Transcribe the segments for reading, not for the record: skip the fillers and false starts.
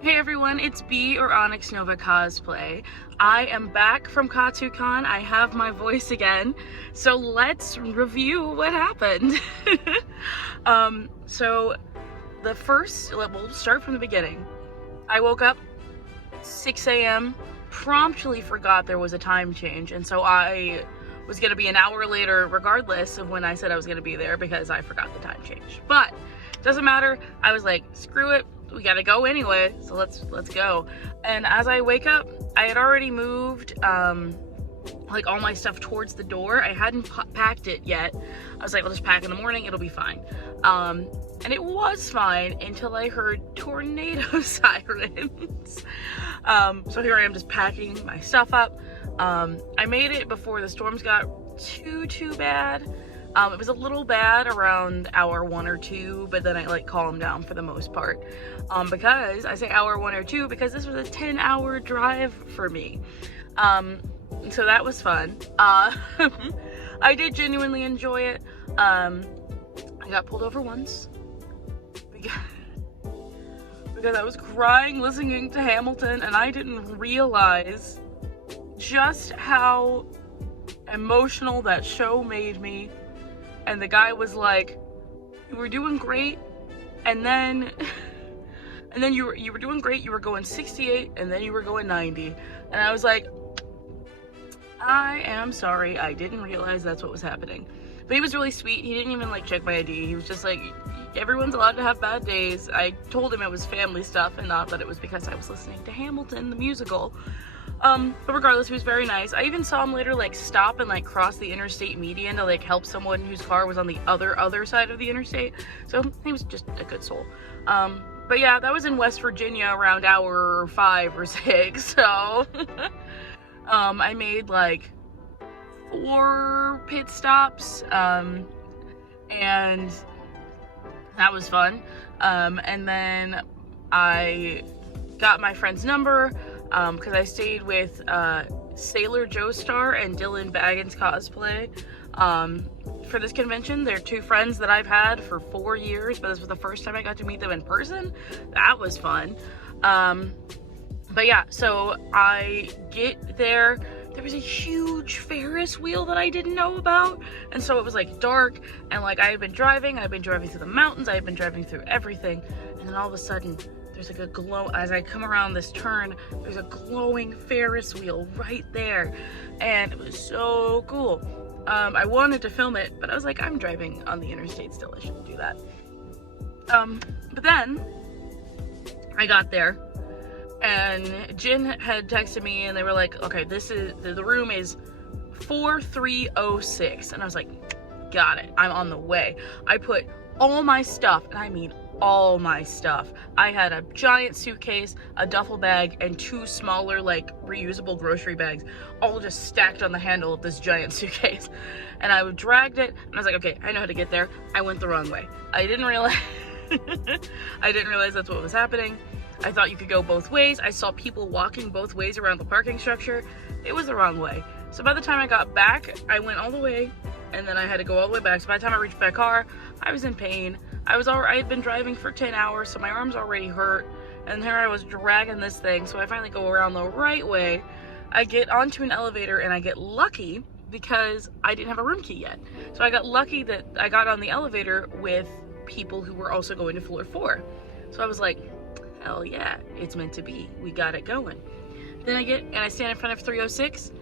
Hey everyone, it's B or Onyx Nova Cosplay. I am back from Katsucon. I have my voice again, so let's review what happened. So we'll start from the beginning. I woke up 6 a.m., promptly forgot there was a time change, and so I was gonna be an hour later regardless of when I said I was gonna be there because I forgot the time change. But doesn't matter. I was like, screw it. We gotta go anyway, so let's go. And as I wake up, I had already moved like all my stuff towards the door. I hadn't packed it yet. I was like, I'll just pack in the morning, it'll be fine. And it was fine until I heard tornado sirens. So here I am just packing my stuff up. I made it before the storms got too bad. It was a little bad around hour 1 or 2, but then I like calmed down for the most part. Because I say hour 1 or 2 because this was a 10-hour drive for me. So that was fun. I did genuinely enjoy it. I got pulled over once because I was crying listening to Hamilton, and I didn't realize just how emotional that show made me. And the guy was like, you were doing great, and then you were doing great, you were going 68, and then you were going 90. And I was like, I am sorry, I didn't realize that's what was happening. But he was really sweet. He didn't even like check my ID. He was just like, everyone's allowed to have bad days. I told him it was family stuff and not that it was because I was listening to Hamilton, the musical. But regardless, he was very nice. I even saw him later like stop and like cross the interstate median to like help someone whose car was on the other side of the interstate. So he was just a good soul. But yeah, that was in West Virginia around hour 5 or 6. So I made like 4 pit stops, and that was fun. And then I got my friend's number because I stayed with Sailor Joestar and Dylan Baggins Cosplay for this convention. They're 2 friends that I've had for 4 years, but this was the first time I got to meet them in person. That was fun. But yeah, so I get there. There was a huge Ferris wheel that I didn't know about, and so it was like dark, and like I've been driving through the mountains, I've been driving through everything, and then all of a sudden there's like a glow. As I come around this turn, there's a glowing Ferris wheel right there, and it was so cool. I wanted to film it, but I was like, I'm driving on the interstate still, I shouldn't do that. But then I got there, and Jin had texted me, and they were like, okay, this is the room is 4306, and I was like, got it, I'm on the way. I put all my stuff, and I mean all my stuff. I had a giant suitcase, a duffel bag, and 2 smaller like reusable grocery bags, all just stacked on the handle of this giant suitcase. And I dragged it, and I was like, okay, I know how to get there. I went the wrong way. I didn't realize that's what was happening. I thought you could go both ways. I saw people walking both ways around the parking structure. It was the wrong way. So by the time I got back, I went all the way, and then I had to go all the way back. So by the time I reached my car, I was in pain. I had been driving for 10 hours, so my arms already hurt, and here I was dragging this thing. So I finally go around the right way. I get onto an elevator, and I get lucky because I didn't have a room key yet. So I got lucky that I got on the elevator with people who were also going to floor 4. So I was like, hell yeah, it's meant to be. We got it going. Then I stand in front of 306,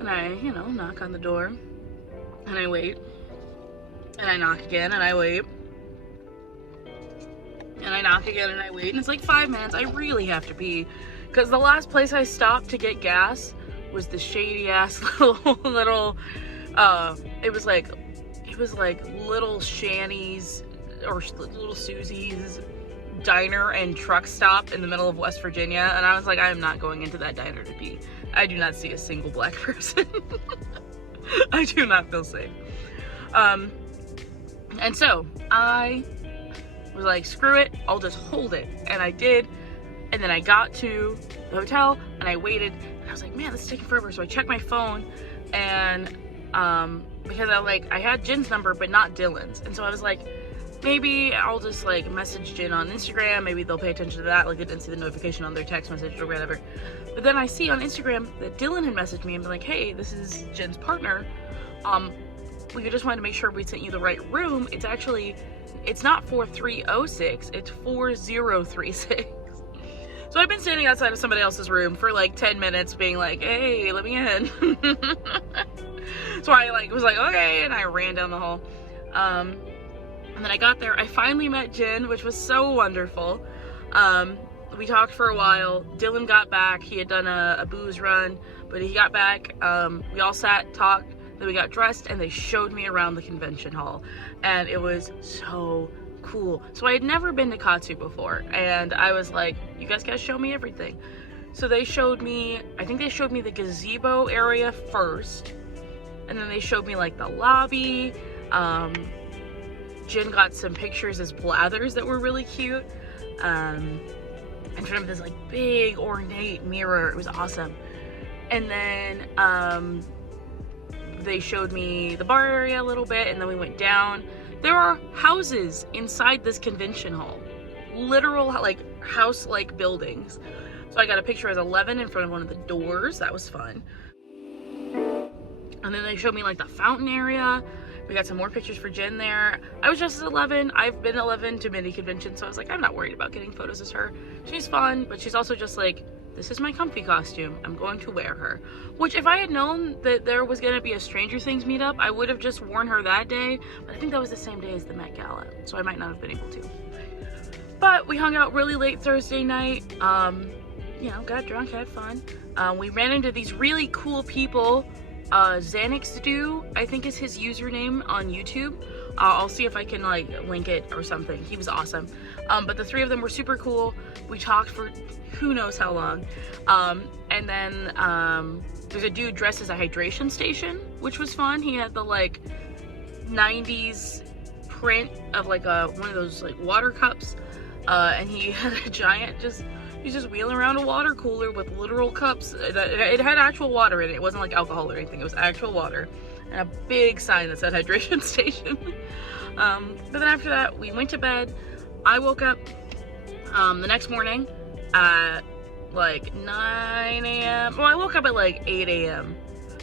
and I, knock on the door, and I wait, and I knock again, and I wait, and I knock again, and I wait, and it's like 5 minutes. I really have to pee, because the last place I stopped to get gas was the shady ass little, it was like Little Shanny's or Little Susie's diner and truck stop in the middle of West Virginia, and I was like, I am not going into that diner to pee. I do not see a single black person. I do not feel safe. And so I was like, screw it, I'll just hold it, and I did. And then I got to the hotel, and I waited, and I was like, man, this is taking forever. So I checked my phone, and because I had Jin's number but not Dylan's, and so I was like, maybe I'll just like message Jin on Instagram, maybe they'll pay attention to that, like I didn't see the notification on their text message or whatever. But then I see on Instagram that Dylan had messaged me and been like, hey, this is Jin's partner. We just wanted to make sure we sent you the right room. It's not 4306, it's 4036. So I've been standing outside of somebody else's room for like 10 minutes being like, hey, let me in. So I was like, okay, and I ran down the hall. And then I got there, I finally met Jin, which was so wonderful. We talked for a while. Dylan got back, he had done a booze run, but he got back. We all sat, talked, then we got dressed, and they showed me around the convention hall, and it was so cool. So I had never been to Katsu before, and I was like, you guys gotta show me everything. So they showed me, I think they showed me the gazebo area first, and then they showed me like the lobby. Jin got some pictures as blathers that were really cute, in front of this like big ornate mirror. It was awesome. And then they showed me the bar area a little bit, and then we went down. There are houses inside this convention hall, literal like house-like buildings. So I got a picture as 11 in front of one of the doors. That was fun. And then they showed me like the fountain area. We got some more pictures for Jen there. I was just as 11. I've been 11 to many conventions, so I was like, I'm not worried about getting photos as her. She's fun, but she's also just like, this is my comfy costume. I'm going to wear her. Which, if I had known that there was going to be a Stranger Things meetup, I would have just worn her that day. But I think that was the same day as the Met Gala, so I might not have been able to. But we hung out really late Thursday night. You know, got drunk, had fun. We ran into these really cool people. Xanax Do, I think is his username on YouTube. I'll see if I can like link it or something. He was awesome. But the three of them were super cool. We talked for who knows how long. And then there's a dude dressed as a hydration station, which was fun. He had the like 90s print of like one of those like water cups. And he had a giant he's just wheeling around a water cooler with literal cups. It had actual water in it. It wasn't like alcohol or anything. It was actual water. And a big sign that said hydration station. But then after that, we went to bed. I woke up the next morning at like 9 a.m. Well, I woke up at like 8 a.m.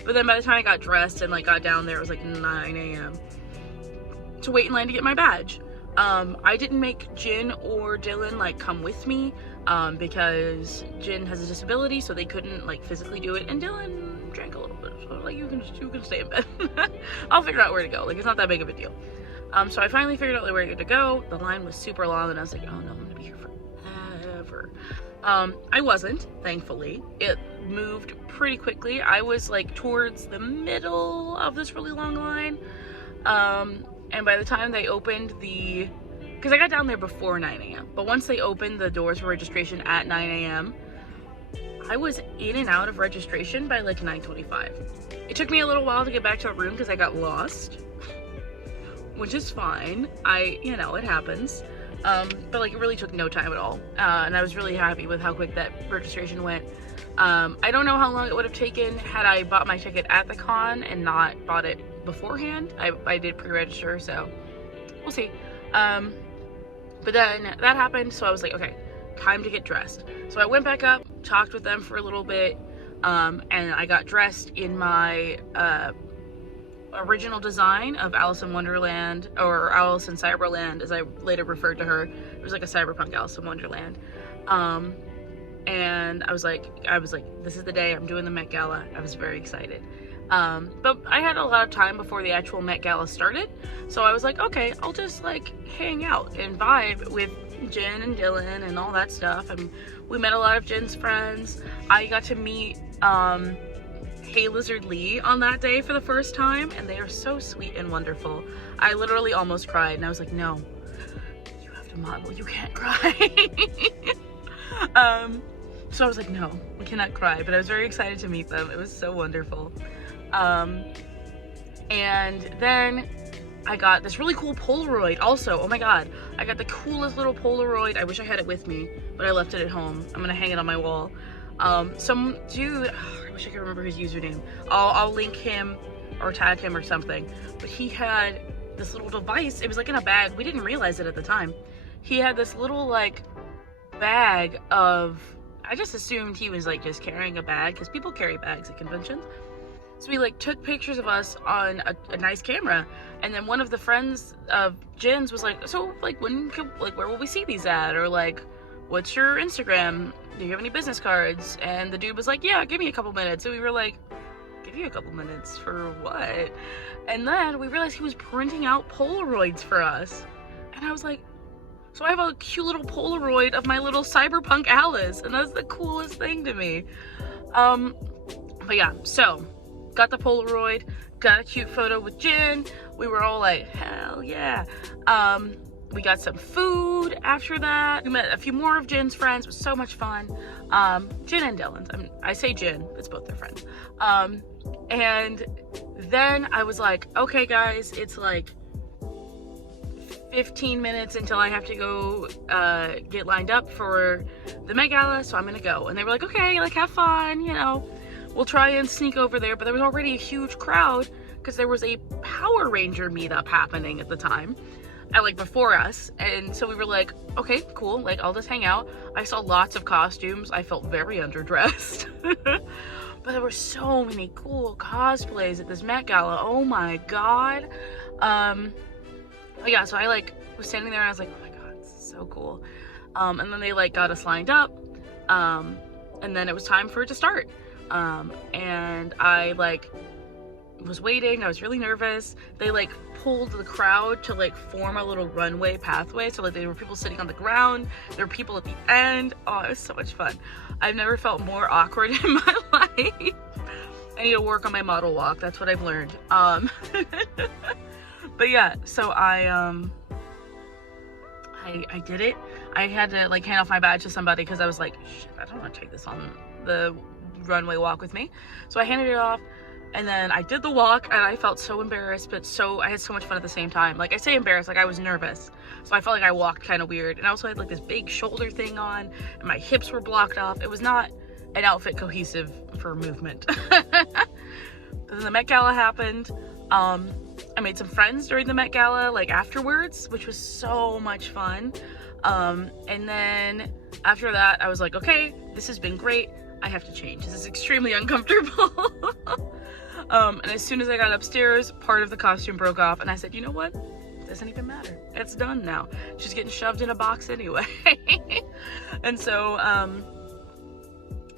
But then by the time I got dressed and like got down there, it was like 9 a.m. to wait in line to get my badge. I didn't make Jin or Dylan like come with me because Jin has a disability, so they couldn't like physically do it, and Dylan drank a little bit, so like you can stay in bed. I'll figure out where to go. Like, it's not that big of a deal. So I finally figured out where to go. The line was super long, and I was like, oh no, I'm gonna be here forever. I wasn't, thankfully. It moved pretty quickly. I was like towards the middle of this really long line. And by the time they opened because I got down there before 9 a.m. But once they opened the doors for registration at 9 a.m., I was in and out of registration by like 9:25. It took me a little while to get back to the room because I got lost, which is fine. You know, it happens. But like it really took no time at all. And I was really happy with how quick that registration went. I don't know how long it would have taken had I bought my ticket at the con and not bought it beforehand. I did pre-register, so we'll see. But then that happened, so I was like, okay, time to get dressed. So I went back up, talked with them for a little bit, and I got dressed in my original design of Alice in Wonderland, or Alice in Cyberland, as I later referred to her. It was like a cyberpunk Alice in Wonderland. And I was like, this is the day I'm doing the Met Gala. I was very excited. But I had a lot of time before the actual Met Gala started, so I was like, okay, I'll just like hang out and vibe with Jen and Dylan and all that stuff. And we met a lot of Jen's friends. I got to meet Hey Lizard Lee on that day for the first time, and they are so sweet and wonderful. I literally almost cried, and I was like, no, you have to model, you can't cry. So I was like, no, we cannot cry, but I was very excited to meet them. It was so wonderful. And then I got this really cool Polaroid also. Oh my god, I got the coolest little Polaroid. I wish I had it with me, but I left it at home. I'm gonna hang it on my wall. Some dude, I wish I could remember his username. I'll link him or tag him or something. But he had this little device. It was like in a bag. We didn't realize it at the time. He had this little like bag of, I just assumed he was like just carrying a bag, because people carry bags at conventions. So we like took pictures of us on a nice camera, and then one of the friends of Jen's was like, so like where will we see these at, or like what's your Instagram, do you have any business cards? And the dude was like, yeah, give me a couple minutes. So we were like, give you a couple minutes for what? And then we realized he was printing out Polaroids for us, and I was like, so I have a cute little Polaroid of my little cyberpunk Alice, and that's the coolest thing to me. But yeah, so got the Polaroid, got a cute photo with Jen. We were all like, hell yeah. We got some food after that. We met a few more of Jen's friends. It was so much fun. Jen and Dylan's. I say Jen, it's both their friends. And then I was like, okay guys, it's like 15 minutes until I have to go get lined up for the Met Gala, so I'm gonna go. And they were like, okay, like have fun, you know, we'll try and sneak over there. But there was already a huge crowd because there was a Power Ranger meetup happening at the time, like before us. And so we were like, okay, cool, like I'll just hang out. I saw lots of costumes. I felt very underdressed. But there were so many cool cosplays at this Met Gala. Oh my god. Yeah, so I like was standing there and I was like, oh my god, this is so cool. And then they like got us lined up, and then it was time for it to start. And I like was waiting. I was really nervous. They like pulled the crowd to like form a little runway pathway, so like there were people sitting on the ground, there were people at the end. Oh, it was so much fun. I've never felt more awkward in my life. I need to work on my model walk, that's what I've learned. But yeah, so I did it. I had to like hand off my badge to somebody because I was like, shit, I don't want to take this on the runway walk with me. So I handed it off, and then I did the walk, and I felt so embarrassed, but I had so much fun at the same time. Like I say embarrassed, like I was nervous. So I felt like I walked kind of weird, and I also had like this big shoulder thing on, and my hips were blocked off. It was not an outfit cohesive for movement. Then the Met Gala happened. I made some friends during the Met Gala, like afterwards, which was so much fun. And then after that, I was like, okay, this has been great. I have to change. This is extremely uncomfortable. And as soon as I got upstairs, part of the costume broke off, and I said, you know what? It doesn't even matter. It's done now. She's getting shoved in a box anyway. And so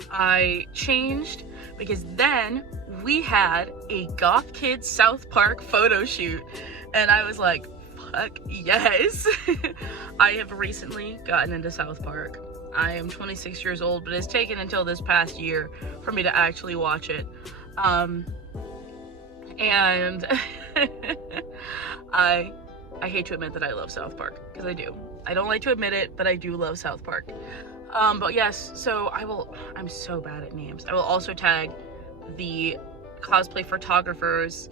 I changed, because then we had a Goth Kids South Park photo shoot, and I was like, fuck yes. I have recently gotten into South Park. I am 26 years old, but it's taken until this past year for me to actually watch it. And I hate to admit that I love South Park, because I do. I don't like to admit it, but I do love South Park. But yes, so I'm so bad at names. I will also tag the cosplay photographer's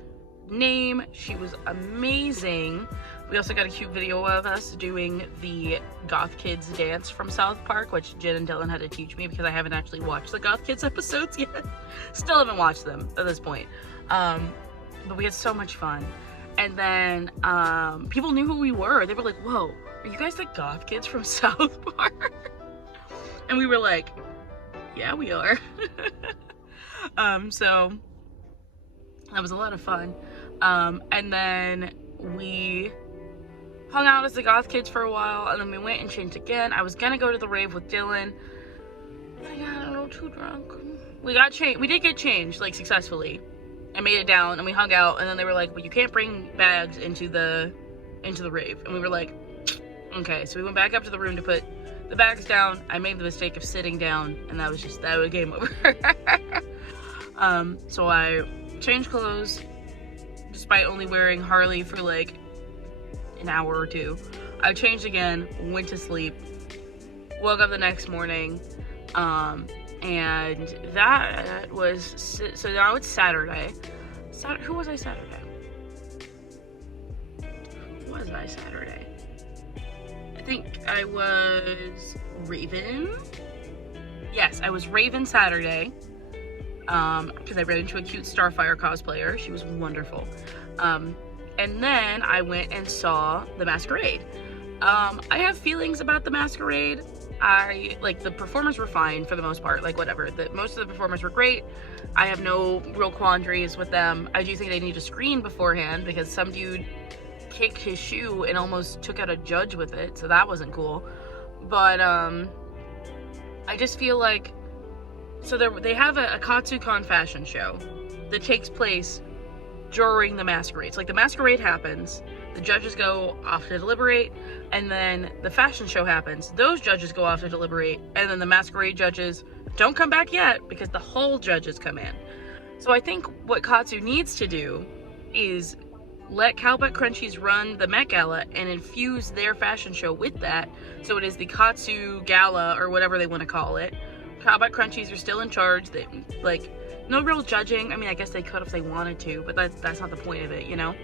name. She was amazing. We also got a cute video of us doing the Goth Kids dance from South Park, which Jen and Dylan had to teach me because I haven't actually watched the Goth Kids episodes yet. Still haven't watched them at this point. But we had so much fun. And then people knew who we were. They were like, whoa, are you guys the Goth Kids from South Park? And we were like, yeah, we are. So that was a lot of fun. And then we hung out as the Goth Kids for a while, and then we went and changed again. I was gonna go to the rave with Dylan, but I got a little too drunk. We did get changed, like, successfully, and made it down, and we hung out, and then they were like, well, you can't bring bags into the rave. And we were like, okay. So we went back up to the room to put the bags down. I made the mistake of sitting down, and that was game over. So I changed clothes, despite only wearing Harley for like an hour or two. I changed again, went to sleep, woke up the next morning, and that was, so now it's Saturday. Who was I Saturday? I think I was Raven. Yes, I was Raven Saturday, because I ran into a cute Starfire cosplayer. She was wonderful. And then I went and saw the Masquerade. I have feelings about the Masquerade. The performers were fine for the most part, like whatever. Most of the performers were great. I have no real quandaries with them. I do think they need a screen beforehand because some dude kicked his shoe and almost took out a judge with it, so that wasn't cool. But I just feel like, so they have a Katsucon fashion show that takes place during the Masquerade. So like the Masquerade happens, the judges go off to deliberate, and then the fashion show happens. Those judges go off to deliberate, and then the Masquerade judges don't come back yet because the whole judges come in. So I think what Katsu needs to do is let Cowbutt Crunchies run the Met Gala and infuse their fashion show with that. So it is the Katsu Gala, or whatever they want to call it. Cowbutt Crunchies are still in charge. They, like, no real judging. I mean, I guess they could if they wanted to, but that's not the point of it, you know?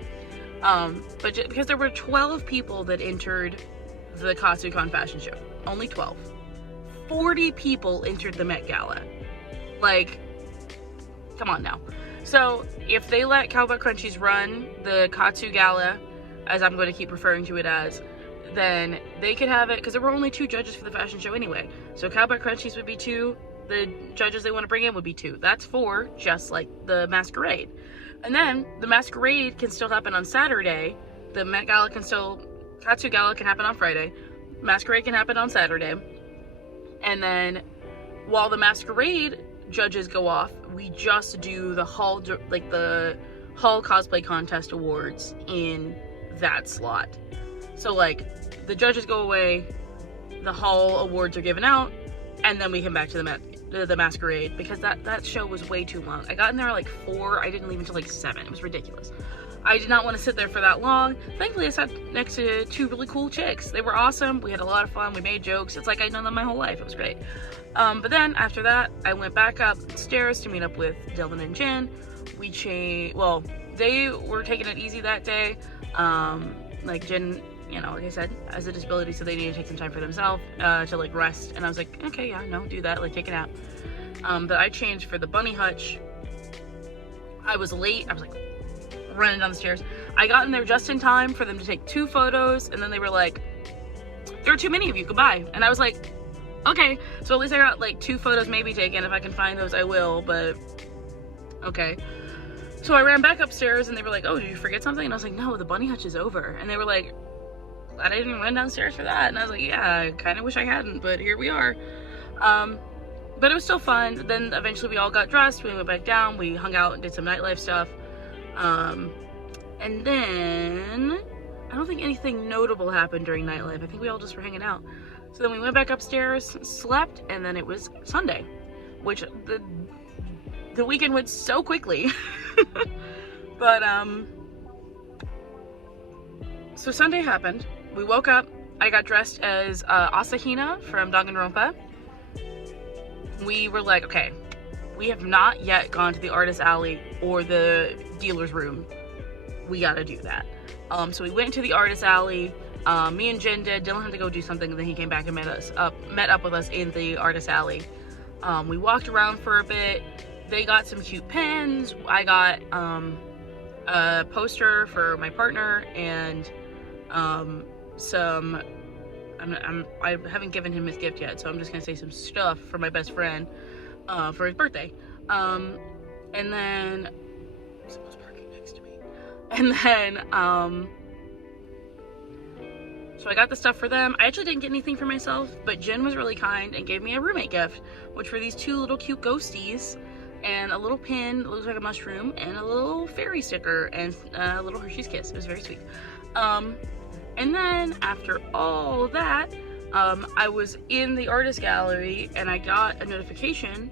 But because there were 12 people that entered the Katsucon fashion show. Only 12. 40 people entered the Met Gala. Like, come on now. So, if they let Cowbutt Crunchies run the Katsu Gala, as I'm going to keep referring to it as, then they could have it, because there were only 2 judges for the fashion show anyway. So Cowbutt Crunchies would be 2, the judges they want to bring in would be 2. That's 4, just like the Masquerade. And then, the Masquerade can still happen on Saturday, the Met Gala can still, Katsu Gala can happen on Friday, Masquerade can happen on Saturday, and then, while the Masquerade judges go off, we just do the Hall, like the Hall Cosplay Contest Awards in that slot. So like, the judges go away, the Hall Awards are given out, and then we come back to the Masquerade, because that show was way too long. I got in there at like 4, I didn't leave until like 7. It was ridiculous. I did not want to sit there for that long. Thankfully, I sat next to 2 really cool chicks. They were awesome. We had a lot of fun. We made jokes. It's like I'd known them my whole life. It was great. But then after that, I went back upstairs to meet up with Dylan and Jen. Well, they were taking it easy that day. Like Jen, you know, like I said, has a disability, so they need to take some time for themselves to like rest. And I was like, okay, yeah, no, do that. Like, take a nap. But I changed for the bunny hutch. I was late. I was like running down the stairs. I got in there just in time for them to take 2 photos, and then they were like, there are too many of you, goodbye. And I was like, okay, so at least I got like 2 photos maybe taken. If I can find those, I will, but okay. So I ran back upstairs, and they were like, oh, did you forget something? And I was like, no, the bunny hutch is over. And they were like, I didn't run downstairs for that. And I was like, yeah, I kind of wish I hadn't, but here we are. But it was still fun. Then eventually we all got dressed, we went back down, we hung out and did some nightlife stuff. And then I don't think anything notable happened during nightlife. I think we all just were hanging out. So then we went back upstairs, slept, and then it was Sunday, which the weekend went so quickly. But so Sunday happened. We woke up. I got dressed as Asahina from Danganronpa. We were like, okay, we have not yet gone to the artist alley or the dealer's room. We gotta do that. So we went to the artist alley. Me and Jen did. Dylan had to go do something, and then he came back and met up with us in the artist alley. We walked around for a bit. They got some cute pens. I got a poster for my partner, and some. I haven't given him his gift yet, so I'm just gonna say some stuff for my best friend for his birthday. And then someone's parking next to me. And then so I got the stuff for them. I actually didn't get anything for myself, but Jen was really kind and gave me a roommate gift, which were these 2 little cute ghosties, and a little pin that looks like a mushroom, and a little fairy sticker, and a little Hershey's Kiss. It was very sweet. And then after all that, I was in the artist gallery, and I got a notification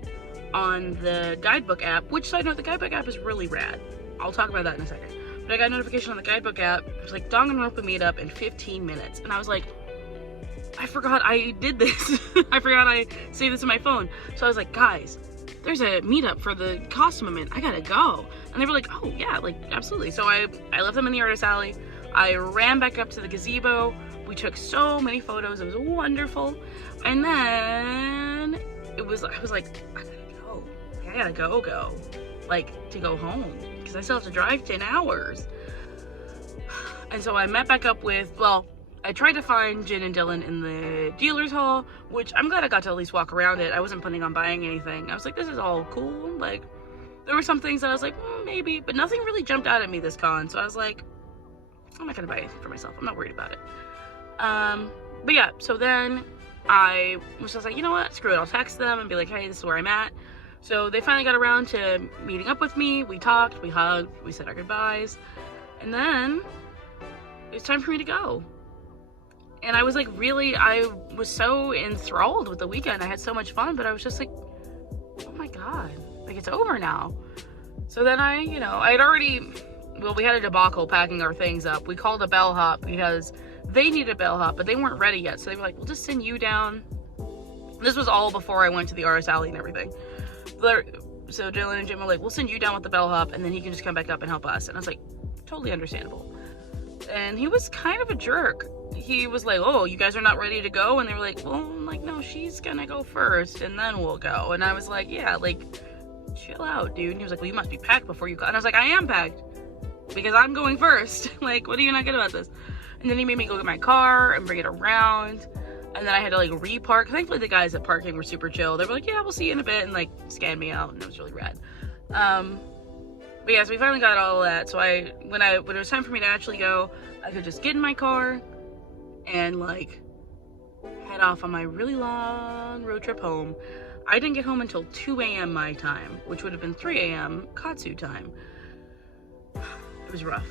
on the guidebook app, which, side note, the guidebook app is really rad. I'll talk about that in a second. But I got a notification on the guidebook app. It was like, Danganronpa meetup in 15 minutes. And I was like, I forgot I did this. I forgot I saved this in my phone. So I was like, guys, there's a meetup for the costume event. I gotta go. And they were like, oh yeah, like, absolutely. So I left them in the artist alley. I ran back up to the gazebo. We took so many photos. It was wonderful. And then I was like, I gotta go, like, to go home, because I still have to drive 10 hours. And so I met back up with, well, I tried to find Jin and Dylan in the dealer's hall, which I'm glad I got to at least walk around it. I wasn't planning on buying anything. I was like, this is all cool. Like, there were some things that I was like, maybe, but nothing really jumped out at me this con. So I was like, I'm not gonna buy anything for myself. I'm not worried about it. But yeah, so then I was just like, you know what, screw it. I'll text them and be like, hey, this is where I'm at. So they finally got around to meeting up with me. We talked, we hugged, we said our goodbyes. And then it was time for me to go. And I was like, I was so enthralled with the weekend. I had so much fun, but I was just like, oh my God, like it's over now. So then we had a debacle packing our things up. We called a bellhop because they needed a bellhop, but they weren't ready yet. So they were like, we'll just send you down. This was all before I went to the RS Alley and everything. So Dylan and Jim were like, we'll send you down with the bellhop and then he can just come back up and help us. And I was like, totally understandable. And he was kind of a jerk. He was like, oh, you guys are not ready to go? And they were like, well, I'm like, no, she's gonna go first and then we'll go. And I was like, yeah, like, chill out, dude. And he was like, well, you must be packed before you go. And I was like, I am packed because I'm going first. Like, what are you not good about this? And then he made me go get my car and bring it around. And then I had to like repark. Thankfully the guys at parking were super chill. They were like, yeah, we'll see you in a bit, and like scanned me out, and it was really rad. But yeah, so we finally got all that. So when it was time for me to actually go, I could just get in my car and like head off on my really long road trip home. I didn't get home until 2 a.m. my time, which would have been 3 a.m. Katsu time. It was rough.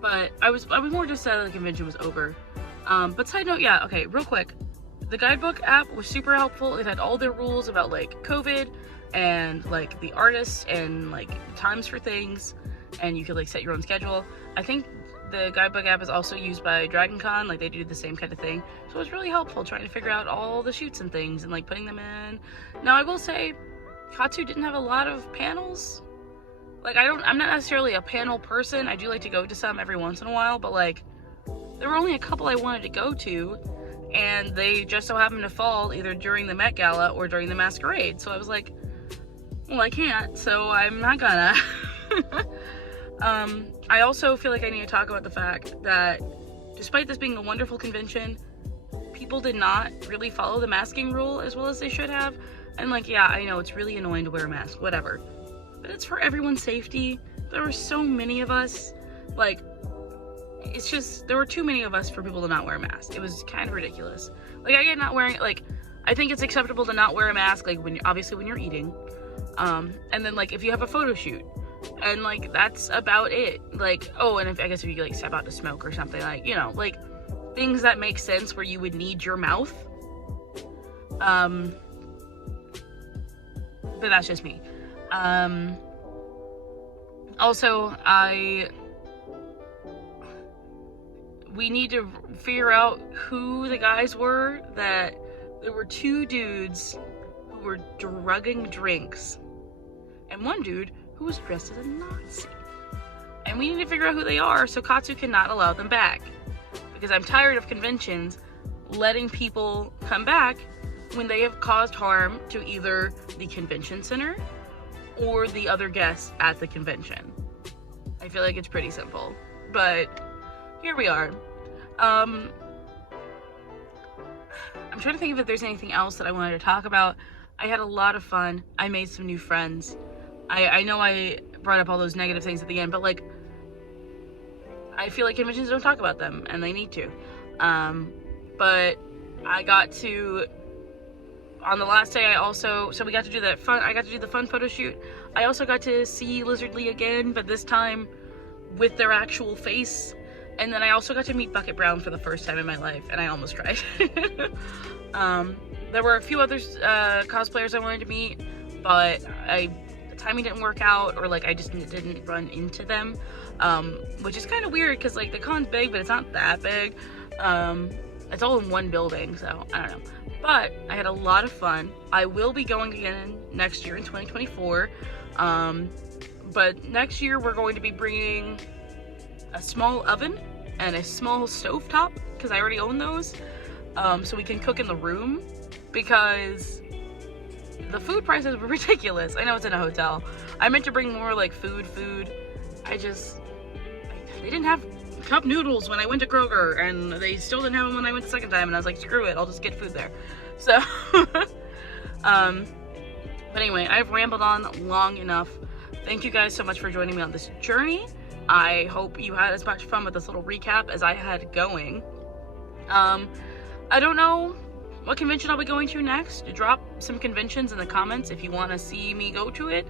But I was more just sad that the convention was over. But side note, yeah, okay, real quick. The guidebook app was super helpful. It had all their rules about like COVID and like the artists and like times for things, and you could like set your own schedule. I think the guidebook app is also used by Dragon Con, like they do the same kind of thing. So it was really helpful trying to figure out all the shoots and things and like putting them in. Now I will say, Katsu didn't have a lot of panels. Like I'm not necessarily a panel person. I do like to go to some every once in a while, but like there were only a couple I wanted to go to, and they just so happened to fall either during the Met Gala or during the Masquerade. So I was like, well, I can't, so I'm not gonna. I also feel like I need to talk about the fact that despite this being a wonderful convention, people did not really follow the masking rule as well as they should have. And like, yeah, I know it's really annoying to wear a mask, whatever. But it's for everyone's safety. There were so many of us, like, it's just, there were too many of us for people to not wear a mask. It was kind of ridiculous. Like, I get not wearing, like, I think it's acceptable to not wear a mask, like, obviously when you're eating. And then, like, if you have a photo shoot. And, like, that's about it. Like, oh, and I guess if you, like, step out to smoke or something, like, you know, like, things that make sense where you would need your mouth. But that's just me. Also, we need to figure out who the guys were that there were 2 dudes who were drugging drinks and 1 dude who was dressed as a Nazi. And we need to figure out who they are so Katsu cannot allow them back. Because I'm tired of conventions letting people come back when they have caused harm to either the convention center or the other guests at the convention. I feel like it's pretty simple, but here we are. I'm trying to think if there's anything else that I wanted to talk about. I had a lot of fun. I made some new friends. I know I brought up all those negative things at the end, but like, I feel like conventions don't talk about them, and they need to. But I got to, on the last day, we got to do I got to do the fun photo shoot. I also got to see Lizard Lee again, but this time with their actual face. And then I also got to meet Bucket Brown for the first time in my life, and I almost cried. There were a few other cosplayers I wanted to meet, but the timing didn't work out, or like I just didn't run into them, which is kind of weird because like the con's big, but it's not that big. It's all in one building, so I don't know. But I had a lot of fun. I will be going again next year in 2024. But next year we're going to be bringing a small oven and a small stovetop, because I already own those, so we can cook in the room, because the food prices were ridiculous. I know it's in a hotel. I meant to bring more like food. they didn't have cup noodles when I went to Kroger, and they still didn't have them when I went the second time, and I was like, screw it, I'll just get food there. So, but anyway, I've rambled on long enough. Thank you guys so much for joining me on this journey. I hope you had as much fun with this little recap as I had going. I don't know what convention I'll be going to next. Drop some conventions in the comments if you want to see me go to it,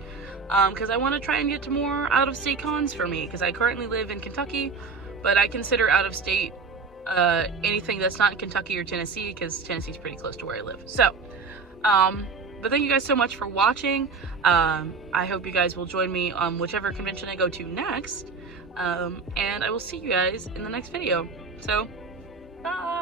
because I want to try and get to more out-of-state cons for me, because I currently live in Kentucky, but I consider out-of-state anything that's not in Kentucky or Tennessee, because Tennessee's pretty close to where I live. So, but thank you guys so much for watching. I hope you guys will join me on whichever convention I go to next, and I will see you guys in the next video. So, bye!